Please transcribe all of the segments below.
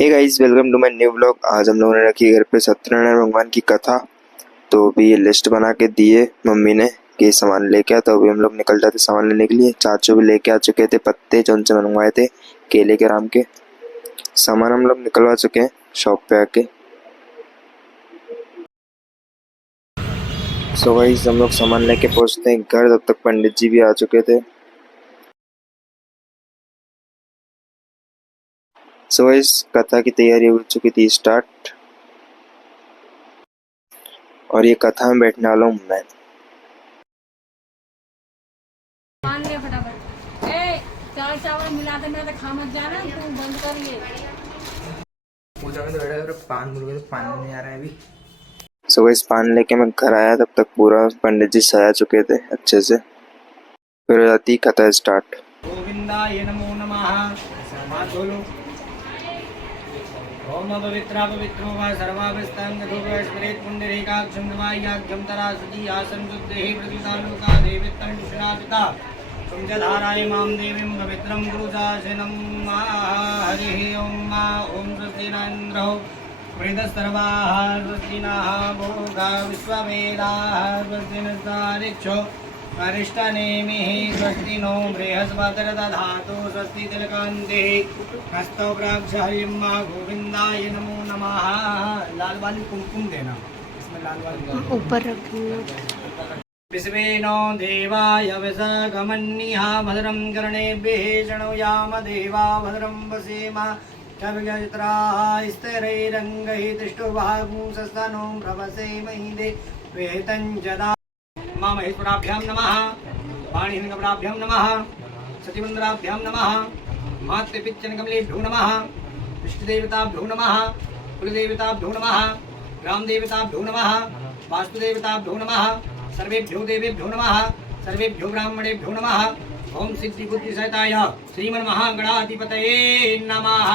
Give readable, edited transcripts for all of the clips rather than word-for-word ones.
Hey guys, welcome to my new vlog. आज हम लोगों ने रखी घर पे सत्यनारायण भगवान की कथा। तो अभी ये लिस्ट बना के दिए मम्मी ने कि सामान लेके आ। तो अभी हम लोग निकल जाते सामान लेने के लिए। चाचू भी लेके आ चुके थे पत्ते जो उनसे मंगवाए थे, केले के राम के। सामान हम लोग निकलवा चुके हैं शॉप पे आके। सो गाइस, हम लोग सामान लेके पहुंचते हैं घर, तब तक पंडित जी भी आ चुके थे। सो गाइस, कथा की तैयारी हो चुकी थी स्टार्ट, और ये कथा में बैठने वाला हूँ मैं। चावल मिला दे, मैं तो खा मत जाना, तू बंद कर ये। पूजा में तो बैठा है, पान बोल तो पान नहीं आ रहा है अभी। सो गाइस, पान लेके मैं घर आया, तब तक पूरा पंडित जी सजा चुके थे अच्छे से। फिर हो जाती कथा स्टार्ट। गोविंदाय नमो नमः। हाथ धो लो। ओम पवित्रा पवित्रो वा सर्वावस्थांग धूप स्मृत पुंडरीकाक्षं नमायाख्यं तरासुति आसन शुद्धे प्रतितालोका देवितं विश्रापिता तुंजधाराय मां देवीं पवित्रं गुरुजासनं हरिः ओम। ओम स्वस्ति न इन्द्रो वृद्धस्तर्वाः स्वस्ति नः भोगा विश्ववेदाः स्वस्ति नस्तारिक्षो अरिष्टनेमिः स्वस्ति नो बृहस्पतिर्दधातु स्वस्ति तिलकान्तिः हस्तौ प्राक्षार्यं मा गोविंदाय नमो नमः। लाल वाली कुमकुम देना, इसमें लाल वाली ऊपर रखिए। विश्वेनो देवाय विषगमन्निहा भद्रं कर्णेभिः शृणुयाम देवा भद्रं वसेम कविगजत्राः स्थिरैरङ्गैः दृष्टुभागुंसस्तनो प्रवसेमहि देवेतं जदा। मां महेश्वराभ्यां नमः, पाणिहिन्कमलाभ्यां नमः, सतिमन्दिराभ्यां नमः, मातृपिच्चनकमलेभ्यो नमः, इष्टदेवताभ्यो नमः, कुलदेवताभ्यो नमः, ग्रामदेवताभ्यो नमः, वास्तुदेवताभ्यो नमः, सर्वेभ्यो देवेभ्यो नमः, सर्वेभ्यो ब्राह्मणेभ्यो नमः। ओम सिद्धि बुद्धि सहिताय श्रीमन महागणाधिपतये नमः।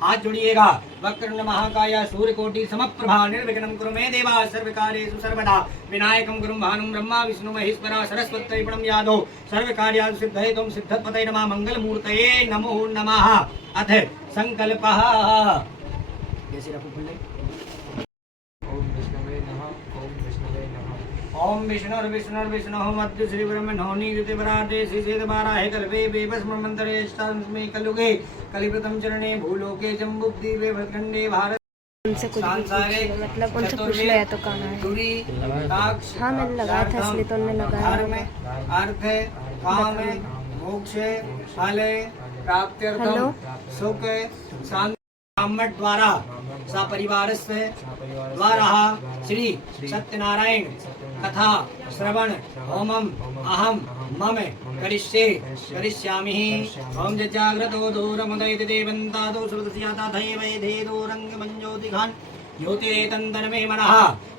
हाथ जोड़िएगा। वक्रतुंड महाकाय सूर्यकोटि समप्रभा निर्विघ्नं कुरु मे देवा सर्वकार्येषु सर्वदा। विनायकं गुरुं भानुं ब्रह्मा विष्णु महेश्वरा सरस्वत्यै प्रणम्यादो सर्वकार्यासु सिद्धये सिद्धपतये नमः। मंगलमूर्तये नमो नमः। अथ संकल्पः। जैसे रखो खुले। ओम विष्णुर्विष्णुर्विष्णुः मध्य श्री ब्रह्मणो नियुते परार्थे श्रीसेद बाराहे कल्पे वेबस्मन् मंत्रे अष्टादशमे कलयुगे कलिप्रथम चरणे भूलोके जम्बुद्वीपे भरतखंडे भारत उनसे कुछ भी पूछ, मतलब उनसे पूछ लिया तो कहना है। हाँ, मैंने लगाया था इसलिए तो उन्होंने लगाया। धर्म अर्थ काम मोक्ष फल प्राप्त्यर्थम सुख शांति ब्राह्मण द्वारा सपरिवार द्वारा श्री सत्यनारायण कथा श्रवण होमम अहम मम करिष्यामि। ओम जाग्रतो दूरमुदयति देवन्तादो सुरतस्याता धैवैधेदो रंगमंजोतिघान योते तंदन में मनः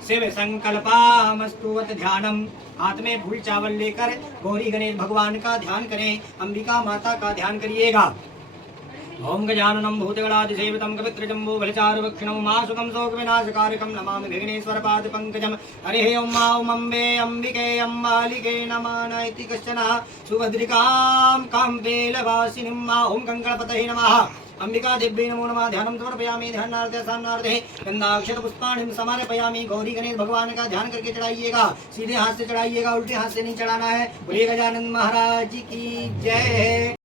शिव संकल्पमस्तु वत ध्यानम। हाथ में फूल चावल लेकर गौरी गणेश भगवान का ध्यान करें, अंबिका माता का ध्यान करिएगा। ओम गजाननं भूतगणाधिसेवितं कवित्रजम्बो फलचारुभक्षणं मासुकं शोकविनाशकारकं नमामि विघ्नेश्वर पादपङ्कजं। हरिः ओम ॐ अम्बे अम्बिके अम्बालिके नमः। नैति कश्चन सुभद्रिकां काम्बेलवासिनीं ॐ कङ्कणपतये नमः। अंबिका देव्यै नमो नमः। ध्यानं समर्पयामि। ध्यानार्थे सामनार्थे गन्धाक्षत पुष्पाणि समर्पयामि। गौरी गणेश भगवान का ध्यान करके चढ़ाइएगा। सीधे हाथ से चढ़ाइएगा, उल्टे हाथ से नहीं चढ़ाना है। बोलिए गजानन महाराज की जय।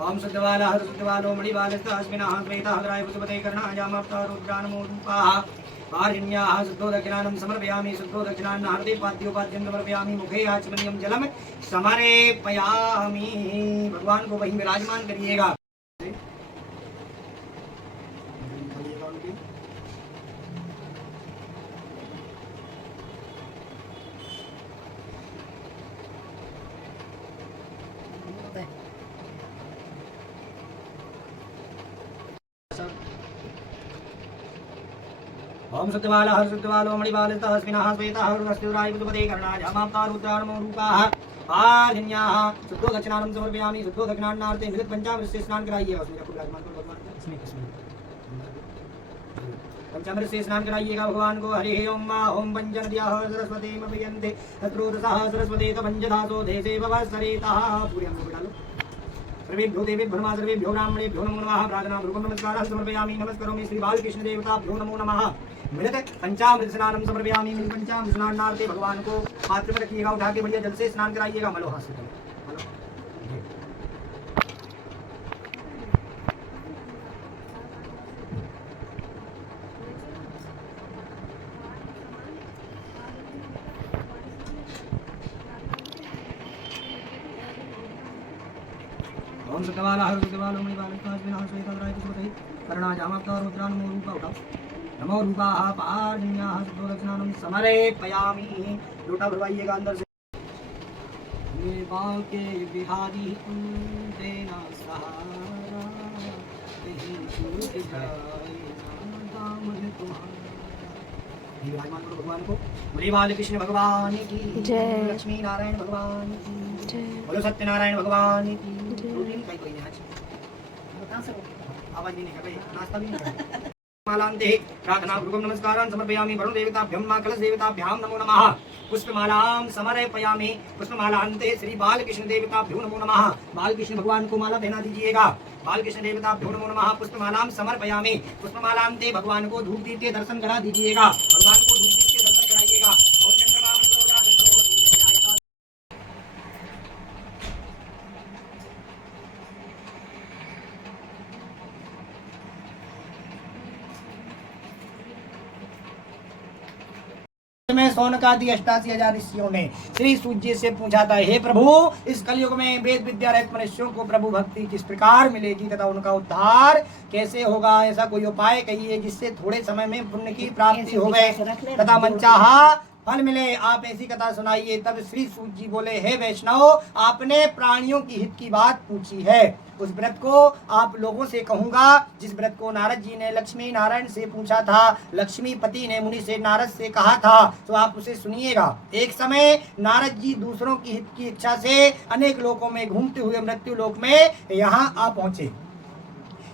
ओम सत्यवाला हर सत्यवालो मणिवालस्तस्मिनः श्वेता हराय पुष्पते कर्णायामप्ता रुद्रानमो रूपाः पारिण्याः शुद्धो दक्षिणानं समर्पयामि। शुद्धो दक्षिणान्न हरदे पाद्योपाद्यं समर्पयामि। मुखे आचमनीयं जलम समर्पयामि। भगवान को वहीं विराजमान करिएगा। ओम सत्यवाला हर सत्यवालो मणिवालस्तस्मिनः श्वेता हरदस्युराय पुष्पते कर्णायामप्ता रुद्रानमो रूपाः पारिण्याः शुद्धो दक्षिणानं समर्पयामि। शुद्धो दक्षिणान्नार्थे मृत पंचामृत से स्नान कराइए। उसमें विराजमान करो भगवान। इसमें पंचामृत से स्नान कराइएगा भगवान को। हरि ओम ओम पंचन दिया सरस्वती मभयन्ते तत्रोदसः सरस्वती तपंचधातो देसे भवसरितः। पूरे अंग को डालो। सर्वेभ्यो देवेभ्यो नमः सर्वेभ्यो ब्राह्मणेभ्यो नमो नमः। प्रार्थना पूर्वक नमस्कारः समर्पयामि। नमस्करोमि श्री बालकृष्ण देवताभ्यो नमो नमः। मिलत पंचामृत स्नानम समर्पयामि। पंचामृत स्नानार्थे भगवान को पात्र में रखिएगा, उठा के बढ़िया जल से स्नान कराइएगा। मलो हाथ से ओम सतवाला हर सतवालो मणिपालिकास विनाश वेदाराय कुसुमतहि करुणा जामाता रुद्रान नमो रूपा उठाओ। नमो रूपाः पार्जन्याः सद्दोदक्षिणानं समर्पयामि। लोटा भरवाइएगा अंदर से। ये बाके बिहारी देना सहारा कहीं छूट जाए ना दामन तुम्हारा। विराजमान करो भगवान को। बोले बालकृष्ण भगवान की जय। लक्ष्मी नारायण भगवान की जय। बोलो सत्यनारायण भगवान की जय। रोटी नहीं खाई कोई ने आज। आवाज भी नहीं कर रही, नाश्ता भी नहीं कर रही। मालांते प्रार्थना पूर्वक नमस्कारान् समर्पयामि। वरुण देवताभ्यं मा कलश देवताभ्यां नमो नमः। पुष्पमालां समर्पयामि। पुष्पमालांते श्री बालकृष्ण देवताभ्यो नमो नमः। बालकृष्ण भगवान को माला पहना दीजिएगा। बालकृष्ण देवताभ्यो नमो नमः। पुष्पमालां समर्पयामि। पुष्पमालांते भगवान को धूप दीप के दर्शन करा दीजिएगा। भगवान को धूप दीप के दर्शन कराइएगा। और चंद्रमा मंडलोरा दत्तो हो सूर्ययायता। में सोनकादि 88,000 ऋषियों ने श्री सूत जी से पूछा था, हे प्रभु इस कलयुग में वेद विद्या रहित मनुष्यों को प्रभु भक्ति किस प्रकार मिलेगी तथा उनका उद्धार कैसे होगा। ऐसा कोई उपाय कहिए जिससे थोड़े समय में पुण्य की प्राप्ति हो गए तथा मनचाहा फल मिले। आप ऐसी कथा सुनाइए। तब श्री सूत जी बोले, हे वैष्णव आपने प्राणियों की हित की बात पूछी है। उस व्रत को आप लोगों से कहूंगा जिस व्रत को नारद जी ने लक्ष्मी नारायण से पूछा था। लक्ष्मीपति ने मुनि से नारद से कहा था, तो आप उसे सुनिएगा। एक समय नारद जी दूसरों की हित की इच्छा से अनेक लोकों में घूमते हुए मृत्यु लोक में यहाँ आ पहुंचे।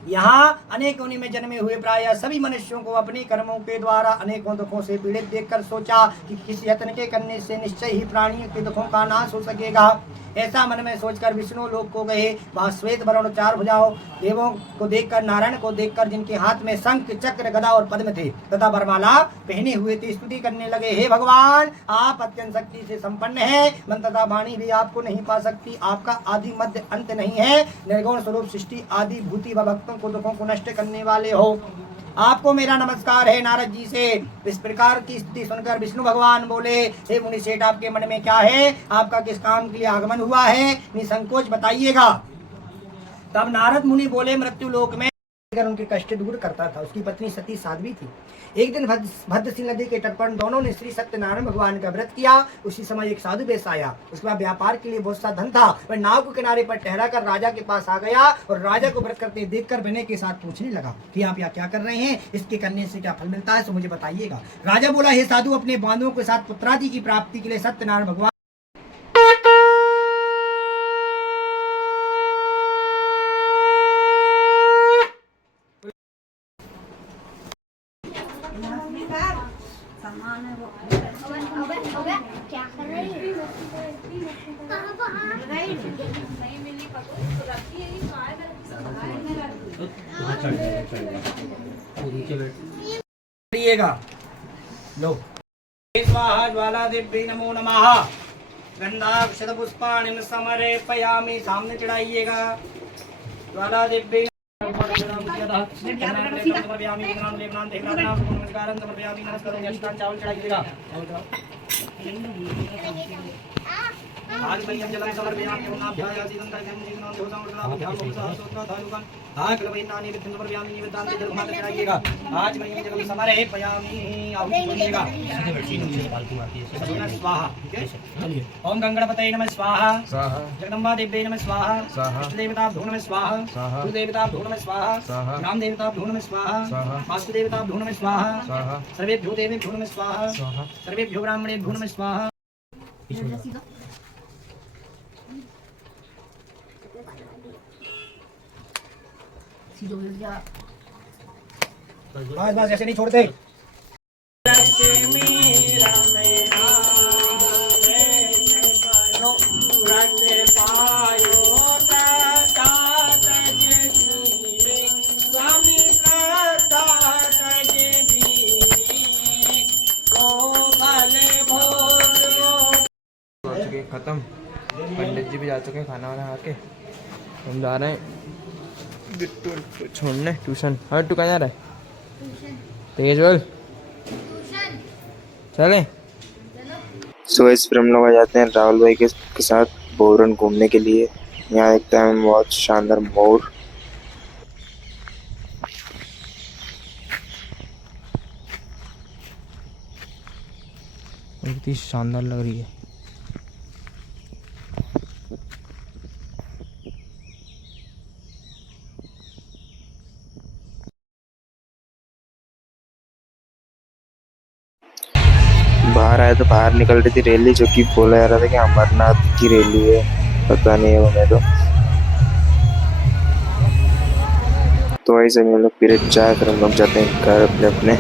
यहाँ अनेक योनि में जन्मे हुए प्राय सभी मनुष्यों को अपने कर्मों के द्वारा अनेकों दुखों से पीड़ित देखकर सोचा कि किसी यत्न के करने से निश्चय ही प्राणियों के दुखों का नाश हो सकेगा। ऐसा मन में सोचकर विष्णु लोक को गए। वहाँ श्वेत वर्ण 4 भुजाओं देवों को देखकर, नारायण को देखकर जिनके हाथ में शंख चक्र गदा और पद्म थे तथा वरमाला पहने हुए थे, स्तुति करने लगे, हे भगवान आप अत्यंत शक्ति से संपन्न है। मन तथा वाणी भी आपको नहीं पा सकती। आपका आदि मध्य अंत नहीं है। निर्गुण स्वरूप सृष्टि आदि भूति व भक्तों को दुखों को नष्ट करने वाले हो। आपको मेरा नमस्कार है। नारद जी से इस प्रकार की स्थिति सुनकर विष्णु भगवान बोले, हे मुनि सेठ आपके मन में क्या है, आपका किस काम के लिए आगमन हुआ है, निसंकोच बताइएगा। तब नारद मुनि बोले, मृत्यु लोक में उनके कष्ट दूर करता था। उसकी पत्नी सती साध्वी थी। एक दिन भद्रसिंह नदी के तट पर दोनों ने श्री सत्यनारायण भगवान का व्रत किया। उसी समय एक साधु बेस आया। उसके बाद व्यापार के लिए बहुत सा धन था। वह नाव के किनारे पर ठहरा कर राजा के पास आ गया और राजा को व्रत करते देखकर विनय के साथ पूछने लगा कि आप यहाँ क्या कर रहे हैं, इसके करने से क्या फल मिलता है, तो मुझे बताइएगा। राजा बोला, हे साधु अपने बांधवों के साथ पुत्रादि की प्राप्ति के लिए सत्यनारायण भगवान क्या कर रही है? लो स्वाहा ज्वाला देवी नमो नमः। गंधाक्षत पुष्पाणि समर्पयामि। सामने चढ़ाइएगा। ज्वाला देवी चावल चढ़ाइएगा। आज मह्यम जलं समर्पयामि। ओनाभ्यायासि गन्धर्वं जीवनं दोषामृताभ्यां बहुसहस्रोत्तराधानुकं आकलवैनानि विद्युं समर्पयामि। निवेदान्ते जलमात्र चढ़ाइएगा। आज मह्यम जलं समर्पयामि। आहुति बोलिएगा। स्वाहा। ओम गंगणपतये नमः स्वाहा। जगदम्बा देव्यै नमः स्वाहा। इष्टदेवताभ्यो नमः स्वाहा। कुलदेवताभ्यो नमः स्वाहा। ग्राम देवताभ्यो नमः स्वाहा। वास्तुदेवताभ्यो नमः स्वाहा। सर्वेभ्यो देवेभ्यो नमः स्वाहा। सर्वेभ्यो ब्राह्मणेभ्यो नमः स्वाहा। बस बस ऐसे नहीं छोड़ते। खत्म। पंडित जी भी जा चुके हैं खाना वाना खा के। हम जा रहे हैं बिट्टू को छोड़ने ट्यूशन। हाँ तू कहाँ जा रहा है? तेज बोल। चले। सो इस फिर हम लोग आ जाते हैं राहुल भाई के साथ बोरन घूमने के लिए। यहाँ देखते हैं बहुत शानदार मोर। इतनी शानदार लग रही है। बाहर आए तो बाहर निकल रही थी रैली, जो कि बोला जा रहा था कि अमरनाथ की रैली है, पता नहीं है उन्हें तो वही से हम लोग पीरियड चाय, फिर हम लोग जाते हैं घर अपने अपने।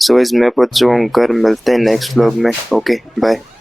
सो इस मैं पहुंच चुका हूँ घर। मिलते हैं नेक्स्ट व्लॉग में। Okay bye.